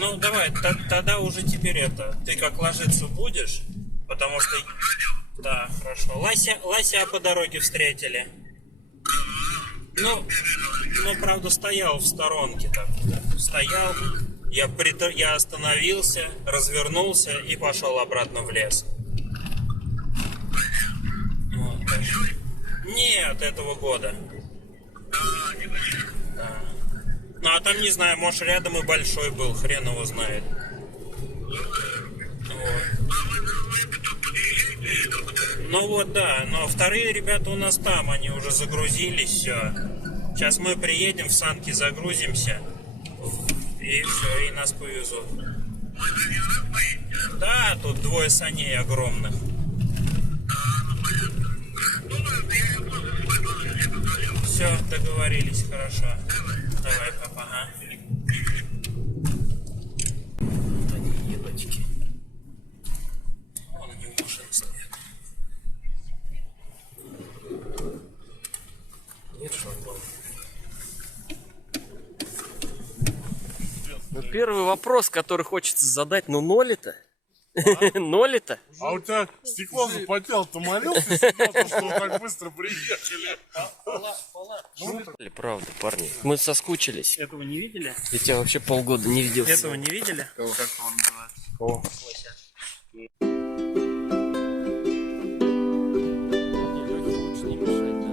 Ну давай, тогда уже теперь это. Ты как ложиться будешь? Потому что. Да, хорошо. Лася по дороге встретили. Ну, правда, стоял в сторонке так. Стоял. Я остановился, развернулся и пошел обратно в лес. Вот. Нет, этого года. Да. Ну а там не знаю, может рядом и большой был, хрен его знает. Вот. Ну вот да, но вторые ребята у нас там, они уже загрузились, все. Сейчас мы приедем, в санки загрузимся, и все, и нас повезут. Да, тут двое саней огромных. Все, договорились, хорошо. Давай, папа, ага. Вот они, елочки. Вон они у машины стоят. Нет шлагбаума. Ну, первый вопрос, который хочется задать, ну ноли-то? Ноли-то? А у тебя стекло запотело, ты молился сегодня, что вы так быстро приехали? Правда, парни. Мы соскучились. Этого не видели? Я тебя вообще полгода не видел. Этого не видели? Как он называется? О. Лучше не мешать, да.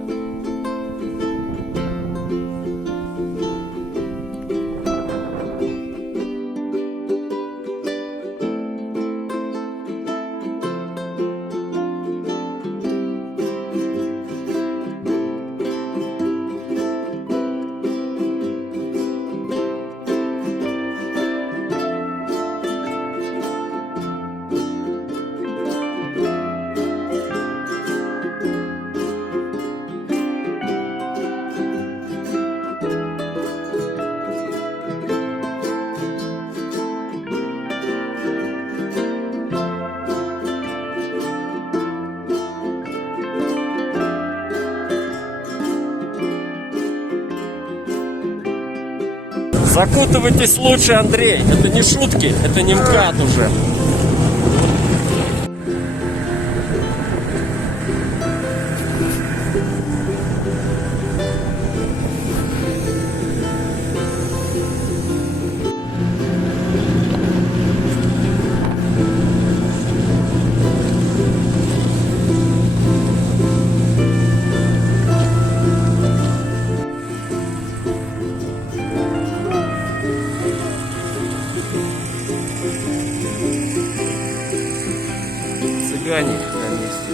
Закутывайтесь лучше, Андрей. Это не шутки, это не МКАД уже. Цыгане на месте.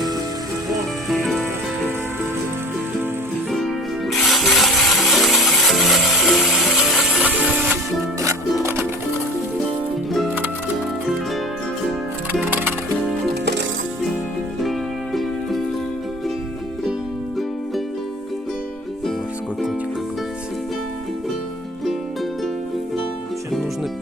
Морской котик, как говорится. Сейчас нужно 5.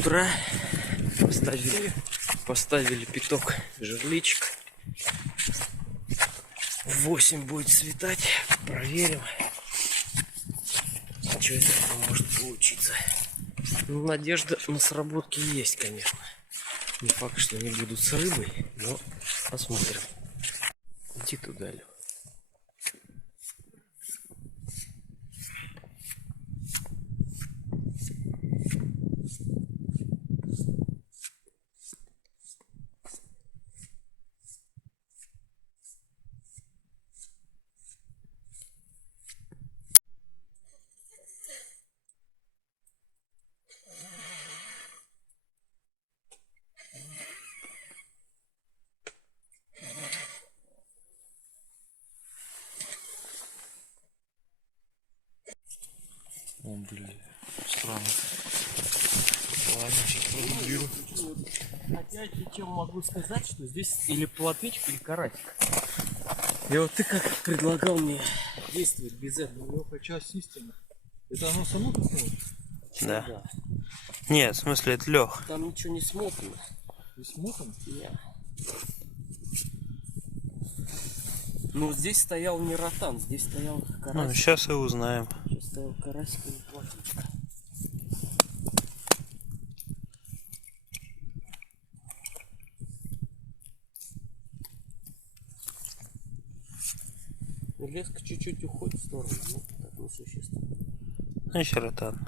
утра. Поставили пяток жерличек. В 8 будет светать. Проверим, что из этого может получиться. Ну, надежда на сработки есть, конечно. Не факт, что они будут с рыбой, но посмотрим. Иди туда, Лё. О, блин, странно. Ладно, сейчас продублирую. Опять же, чем могу сказать, что здесь или плотвичка, или карасик. И вот ты как предлагал мне действовать без этого. Леха, часть истины. Это оно само так смотрит? Да. Нет, в смысле, это Лех. Там ничего не смотрено. И смотрим? Нет. Ну, здесь стоял не ротан, здесь стоял карасик. Ну, сейчас и узнаем. Сейчас стоял карасик или плотвичка. Ну, леска чуть-чуть уходит в сторону, ну, так несущественно. Значит, ротан.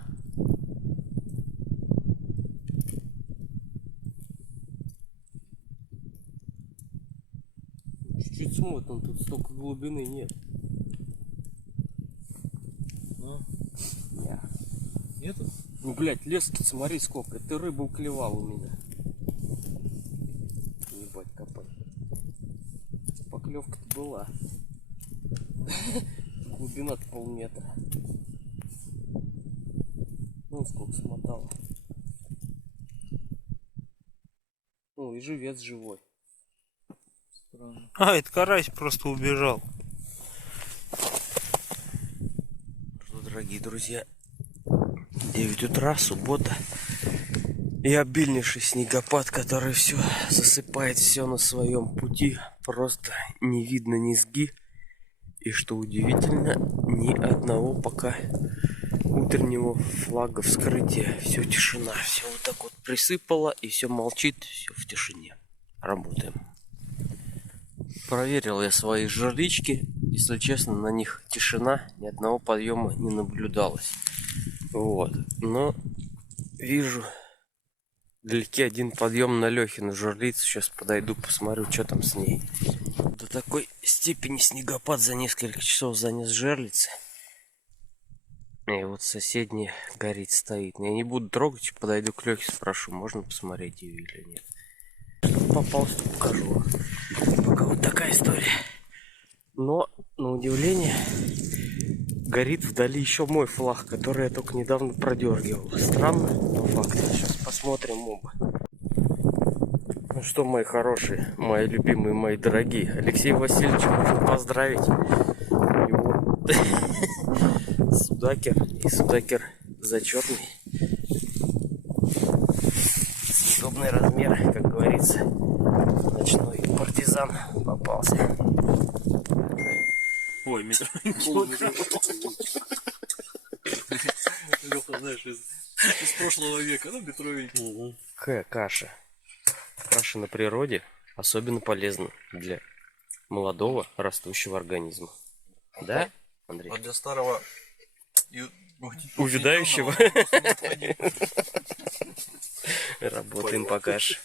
Чуть-чуть смотрит, он тут столько глубины нет. А? Нет. Нету? Ну, блядь, лески, смотри сколько. Это рыба уклевала у меня. Ебать, копать. Поклевка-то была. Глубина-то полметра. Ну, сколько смотала. Ну, и живец живой. Странно. А, это карась просто убежал. Что, дорогие друзья, 9 утра, суббота. И обильнейший снегопад, который все засыпает все на своем пути. Просто не видно низги. И что удивительно, ни одного пока утреннего флага вскрытия. Все тишина. Все вот так вот присыпало и все молчит. Все в тишине. Работаем. Проверил я свои жерлички. Если честно, на них тишина. Ни одного подъема не наблюдалось. Вот. Но вижу вдалеке один подъем на Лехину жерлицу. Сейчас подойду, посмотрю, что там с ней. До такой степени снегопад за несколько часов занес жерлицы. И вот соседняя горит, стоит. Я не буду трогать, подойду к Лехе, спрошу, можно посмотреть ее или нет. Попался, покажу. Пока вот такая история. Но, на удивление, горит вдали еще мой флаг, который я только недавно продергивал. Странно, но факт. Сейчас посмотрим оба. Ну что, мои хорошие, мои любимые, мои дорогие. Алексей Васильевич, можно поздравить. У него судакер, и судакер зачетный. Съедобный размер, как говорится. Ночной партизан попался. Ой, метр. Леха, знаешь, из прошлого века, ну, метровенький. Какая каша. Каша на природе особенно полезна для молодого растущего организма. Да, Андрей? А для старого Увядающего. Работаем по каше.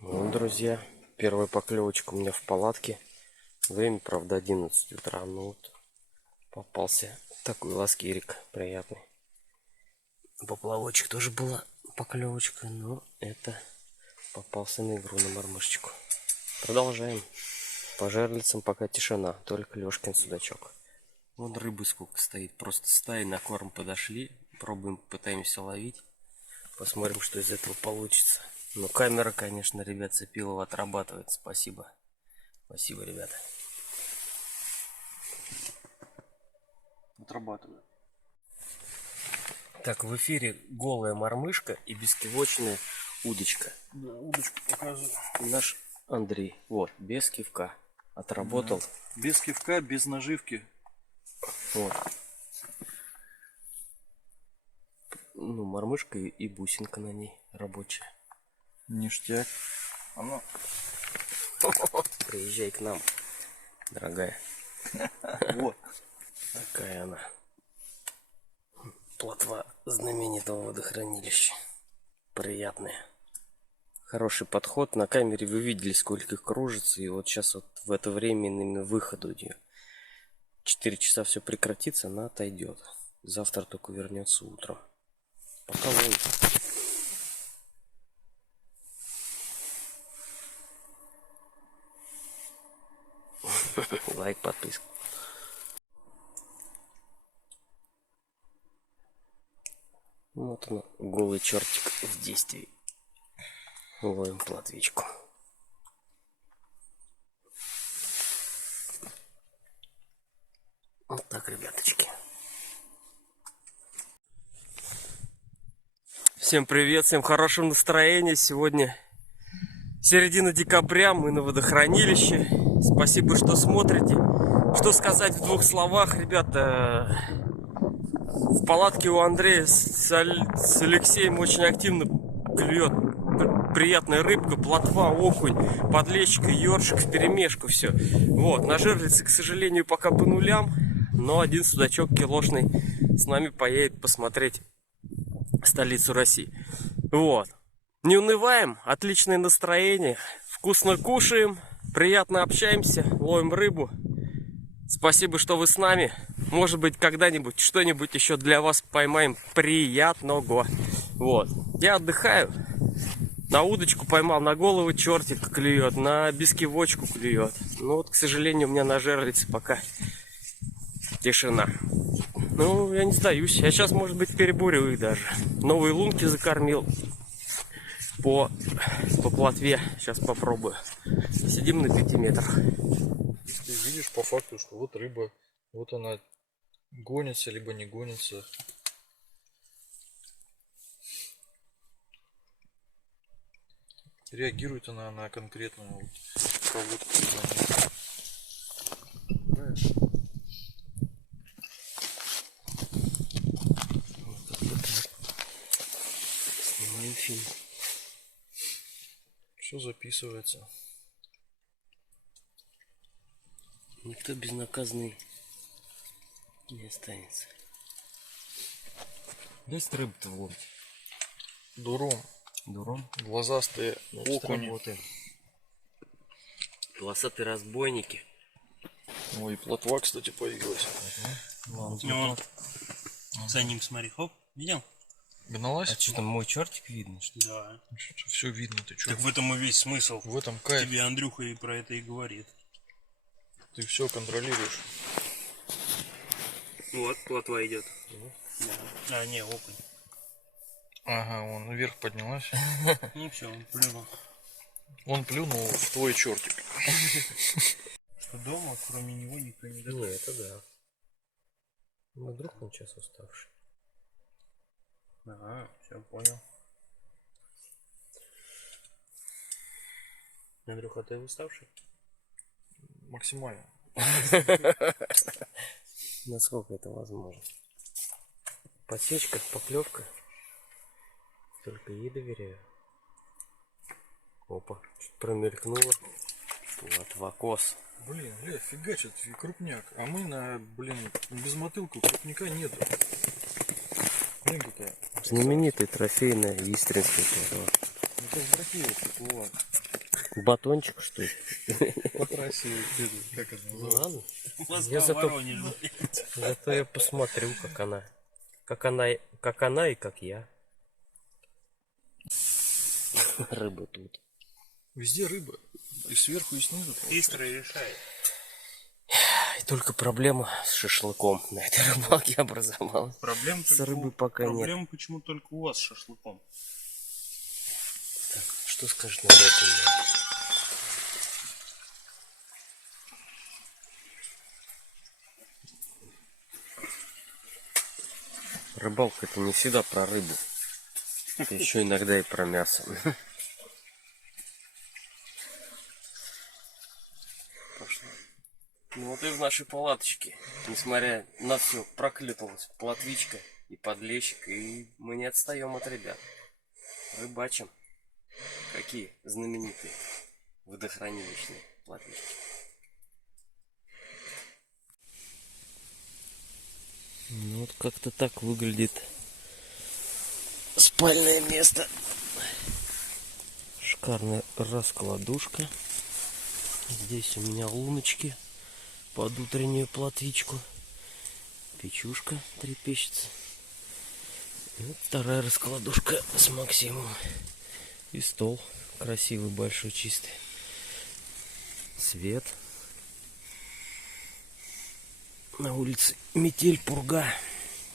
Ну, друзья, первая поклевочка у меня в палатке. Время, правда, 11 утра. Ну вот, попался такой ласкирик приятный. Поплавочек тоже была поклевочка, но это попался на игру, на мормышечку. Продолжаем. По жерлицам пока тишина, только Лешкин судачок. Вон рыбы сколько стоит, просто стаи на корм подошли. Пробуем, пытаемся ловить. Посмотрим, что из этого получится. Но камера, конечно, ребят, Цепилова отрабатывает. Спасибо. Спасибо, ребята. Отрабатываю. Так, в эфире голая мормышка и бескивочная удочка. Да, удочку показываю. Наш Андрей. Вот, без кивка. Отработал. Да. Без кивка, без наживки. Вот. Ну, мормышка и бусинка на ней рабочая. Ништяк. Оно. Приезжай к нам, дорогая. Вот. Такая она. Плотва знаменитого водохранилища. Приятная. Хороший подход. На камере вы видели, сколько их кружится. И вот сейчас вот в это время именно выход у нее. 4 часа все прекратится, она отойдет. Завтра только вернется утром. Пока ловит. Лайк, подписка. Вот он, голый чертик в действии. Ловим плотвичку. Вот так, ребяточки. Всем привет, всем хорошего настроения. Сегодня середина декабря, мы на водохранилище. Спасибо, что смотрите. Что сказать в 2 словах, ребята? В палатке у Андрея с Алексеем очень активно клюет приятная рыбка, плотва, окунь, подлещик, ёршик вперемешку все. Вот, на жерлице, к сожалению, пока по нулям, но один судачок килошный с нами поедет посмотреть столицу России. Вот. Не унываем, отличное настроение, вкусно кушаем, приятно общаемся, ловим рыбу. Спасибо, что вы с нами. Может быть, когда-нибудь что-нибудь еще для вас поймаем приятного. Вот. Я отдыхаю. На удочку поймал, на голову чертик клюет, на бескивочку клюет. Ну вот, к сожалению, у меня на жерлице пока тишина. Ну, я не сдаюсь. Я сейчас, может быть, перебурю их даже. Новые лунки закормил по плотве. Сейчас попробую. Сидим на 5 метрах. Ты видишь по факту, что вот рыба, вот она гонится, либо не гонится. Реагирует она на конкретную вот проводку. Снимаем фильм. Все записывается. Никто безнаказанный не останется. Есть рыбы-то в лодке? Дуром. Дуром? Глазастые окуни. Полосатые разбойники. Ой, плотва, кстати, появилась. Ну, за ним смотри, хоп, видел? Гналась? А что там, мой чертик видно, что ли? Да. Все видно, ты что? Так в этом и весь смысл. В этом кайф. Тебе Андрюха и про это и говорит. Ты все контролируешь. Вот, плотва идет. Да. А, не, окунь. Ага, он наверх поднялась. Ну все, он плюнул. Он плюнул в твой чертик. Что дома, кроме него, никто не Ну, готовит. это да. Ну, вдруг он сейчас уставший. Ага, все, понял. Андрюха, ты уставший? Максимально. Насколько это возможно? Подсечка, поклевка. Только ей доверяю. Опа, чуть промелькнуло. Плотва кос. Блин, бля, фигачит крупняк. А мы на, блин, без мотылку крупняка нету. Блин, какая. Знаменитая трофейная истринская плотва. Это с бракея приплыла. Батончик, что ли? По трассе, как это Ну называется? ладно. Москва, Я зато- Воронеж. Зато я посмотрю, как она. Как она и как я. Рыба тут. Везде рыба. И сверху, и снизу. Быстро решает. И только проблема с шашлыком на этой рыбалке образовалась. Проблем С рыбой пока нет. Проблема почему только у вас с шашлыком. Так, что скажешь на это? Рыбалка это не всегда про рыбу. Это еще иногда и про мясо. Пошло. Ну вот и в нашей палаточке, несмотря на все, проклюнулась плотвичка и подлещик, и мы не отстаем от ребят. Рыбачим. Какие знаменитые водохранилищные плотвички. Ну вот как-то так выглядит спальное место. Шикарная раскладушка. Здесь у меня луночки под утреннюю плотвичку. Печушка трепещется. И вот вторая раскладушка с Максимом. И стол красивый, большой, чистый. Свет. На улице метель, пурга.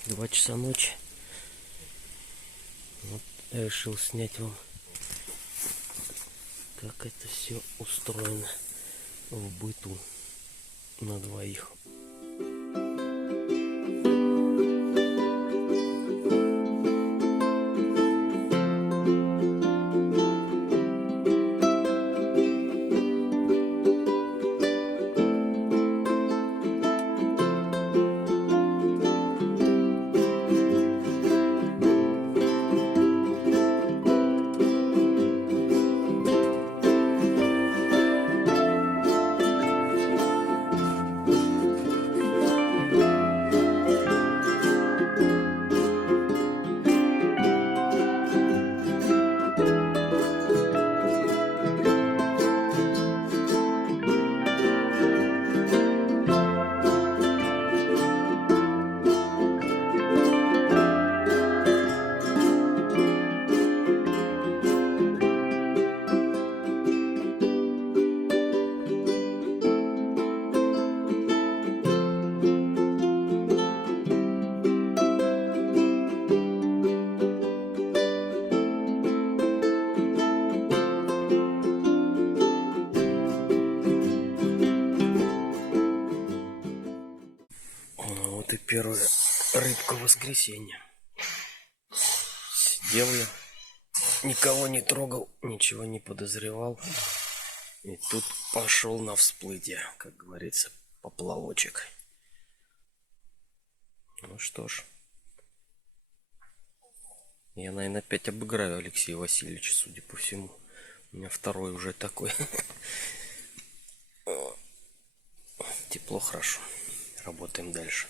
2 часа ночи. Вот я решил снять вам, как это все устроено в быту на двоих. Вот и первая рыбка воскресенья. Сидел я, никого не трогал, ничего не подозревал. И тут пошел на всплытие, как говорится, поплавочек. Ну что ж. Я, наверное, опять обыграю Алексея Васильевича, судя по всему. У меня второй уже такой. Тепло, хорошо. Работаем дальше.